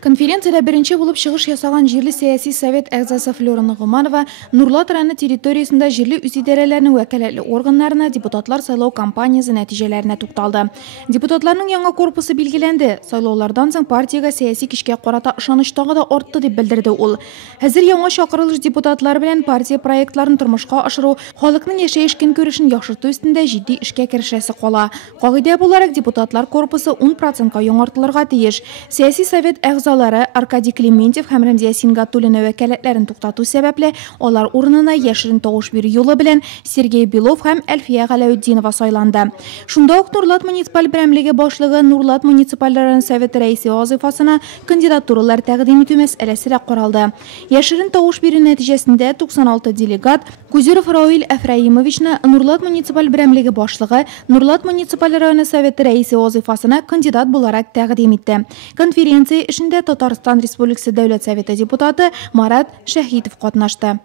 Конференцияда беренче булып чыгыш ясаган җирле сәяси совет әгъзасы Флора Нугманова Нурлат районы территориясендә җирле үзидарәләрнең вәкаләтле органнарына депутатлар сайлау кампаниясе нәтиҗәләренә тукталды. Депутатларның яңа корпусы билгеләнде. Сайлаулардан соң партиягә сәяси көчкә карата ышаныч тагы да артты дип белдерде ул. Хәзер яңа чакырылыш депутатлар белән партия проектларын тормышка ашыру, халыкның яшәеш көнкүрешен яхшырту өстендә җитди эшкә керешәсе кала. Кагыйдә буларак депутатлар корпусы 10%-ка яңартылырга тиеш. Сәяси совет әгъзалары Аркадий Клементьев һәм Рәмзия Сингатуллина вәкаләтләрен туктату сәбәпле алар урынына яшерен тавыш бирү юлы белән Сергей Белов һәм Әлфия Галәүддинова сайланды. Шунда ук Нурлат муниципаль берәмлеге башлыгы Нурлат муниципаль район советы рәисе вазифасына кандидатуралар тәкъдим итү мәсьәләсе дә каралды. Яшерен тавыш бирү нәтиҗәсендә 96 делегат Кузеров Равил Әфраимовичны Нурлат муниципаль берәмлеге башлыгы Нурлат муниципаль районы советы рәисе вазифасына кандидат буларак тәкъдим итте. Конференция эшендә Татарстан Республикасы Дәүләт Советы депутаты Марат Шәһитов катнашты.